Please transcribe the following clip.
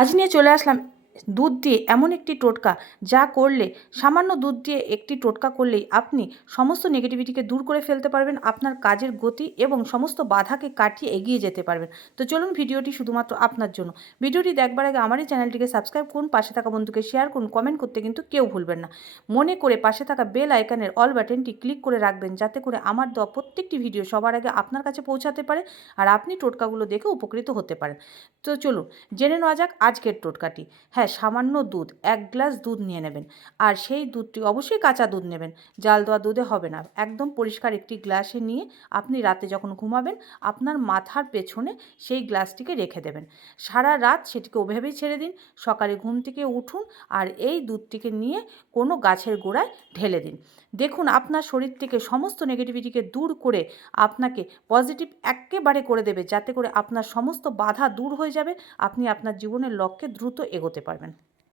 আজ নিয়ে চলে আসলাম দুধ দিয়ে এমন একটি টোটকা, যা করলে সামান্য দুধ দিয়ে একটি টোটকা করলেই আপনি সমস্ত নেগেটিভিটিকে দূর করে ফেলতে পারবেন, আপনার কাজের গতি এবং সমস্ত বাধাকে কাটিয়ে এগিয়ে যেতে পারবেন। তো চলুন, ভিডিওটি শুধুমাত্র আপনার জন্য। ভিডিওটি দেখবার আগে আমার এই চ্যানেলটিকে সাবস্ক্রাইব করুন, পাশে থাকা বন্ধুকে শেয়ার করুন, কমেন্ট করতে কিন্তু কেউ ভুলবেন না। মনে করে পাশে থাকা বেল আইকনের অল বাটনটি ক্লিক করে রাখবেন, যাতে করে আমার দেওয়া প্রত্যেকটি ভিডিও সবার আগে আপনার কাছে পৌঁছাতে পারে আর আপনি টোটকাগুলো দেখে উপকৃত হতে পারেন। তো চলুন জেনে নেওয়া যাক আজকের টোটকাটি। হ্যাঁ, সামান্য দুধ, 1 গ্লাস দুধ নিয়ে নেবেন। আর সেই দুধটি অবশ্যই কাঁচা দুধ নেবেন, জাল দেওয়া দুধে হবে না। একদম পরিষ্কার একটি গ্লাসে নিয়ে আপনি রাতে যখন ঘুমাবেন আপনার মাথার পেছনে সেই গ্লাসটিকে রেখে দেবেন। সারা রাত সেটিকে ওভাবেই ছেড়ে দিন। সকালে ঘুম থেকে উঠুন আর এই দুধটিকে নিয়ে কোনো গাছের গোড়ায় ঢেলে দিন। দেখুন আপনার শরীর থেকে সমস্ত নেগেটিভিটিকে দূর করে আপনাকে পজিটিভ এক্কেবারে করে দেবে, যাতে করে আপনার সমস্ত বাধা দূর হয়ে যাবে, আপনি আপনার জীবনের লক্ষ্যে দ্রুত এগোতে পারবেন।